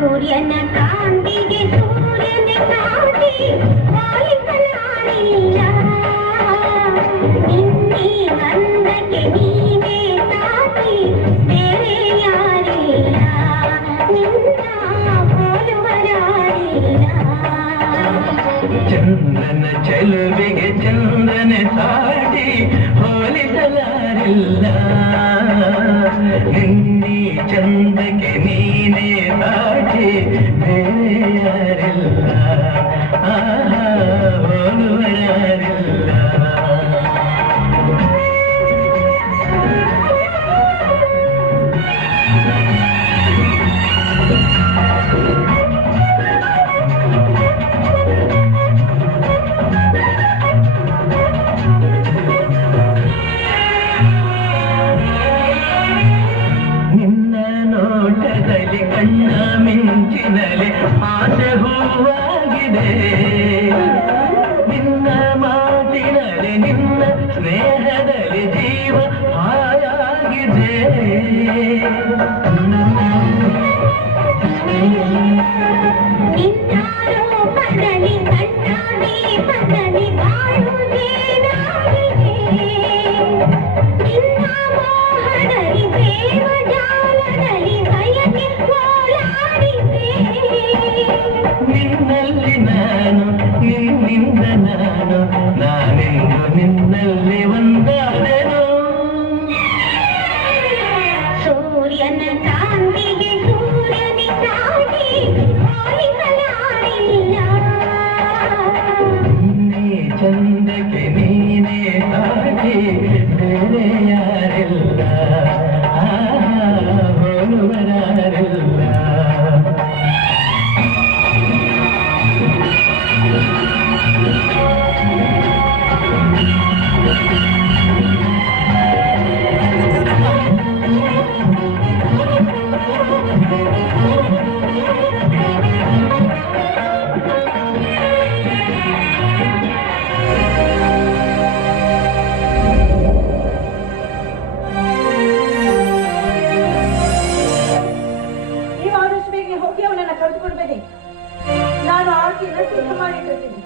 ಸೂರ್ಯನ ಕಾಂತಿಗೆ ಸೂರ್ಯನ ಕಾಂತಿ ಹೋಲಿಸಲಾರಿಲ್ಲ. ನಿನ್ನೆ ಗಂಧಕ್ಕೆ ನೀನೇ ಸಾಟಿ ಬೇರೆ ಯಾರಿಲ್ಲ. ನಿನ್ನ ಹೋಲುವರಾರಿಲ್ಲ. ಚಂದ್ರನ ಚೆಲುವಿಗೆ ಚಂದ್ರನ ಸಾಟಿ ಹೋಲಿಸಲಾರಿಲ್ಲ. ನಿನ್ನೆ ಚಂದಕ್ಕೆ ನೀನೇ ಸಾಟಿ ಬೇರೆ ಯಾರಿಲ್ಲ. ಹೋಲುವರಾರಿಲ್ಲ. ಕಣ್ಣ ಮಿಂಚಿನಲ್ಲಿ ಆಸೆ ಹೂವಾಗಿದೆ. ನಿನ್ನ ಮಾತಿನಲ್ಲಿ ನಿನ್ನ ಸ್ನೇಹದಲ್ಲಿ ಜೀವ ಹಾಯಾಗಿದೆ. ನಿನ್ನಾರೋಪದಲ್ಲಿ ಕಣ್ಣ ದೀಪದಲ್ಲಿ ಬಾಳುವುದೇನಾಗಿದೆ. ನಿನ್ನ ಮೋಹದಲ್ಲಿ ಪ್ರೇಮ ಜಾಲದಲ್ಲಿ ಬಯಕೆ ಹೋರಾಡಿದೆ. ನಿನ್ನಲ್ಲಿ ನಾನು ನಿನ್ನಿಂದ ನಾನು ನಾನೆಂದು ನಿನ್ನಲ್ಲಿ ಒಂದಾದೆನು. ಸೂರ್ಯನ ಕಾಂತಿಗೆ ಸೂರ್ಯನ ಸಾಟಿ ಹೋಲಿಸಲಾರಿಲ್ಲ. ನಿನ್ನೆ ಚಂದಕ್ಕೆ ನೀನೇ ಸಾಟಿ ಬೇರೆ ಯಾರಿಲ್ಲ. ಹೋಲುವರಾರಿಲ್ಲ. ನೀವು ಆದಷ್ಟು ಬೇಗ ಹೋಗಿ ಅವನನ್ನ ಕರೆದುಕೊಂಡು ಬನ್ನಿ. ನಾನು ಆರತಿಯನ್ನು ಸಿದ್ಧ ಮಾಡಿಟ್ಟಿರ್ತೀನಿ.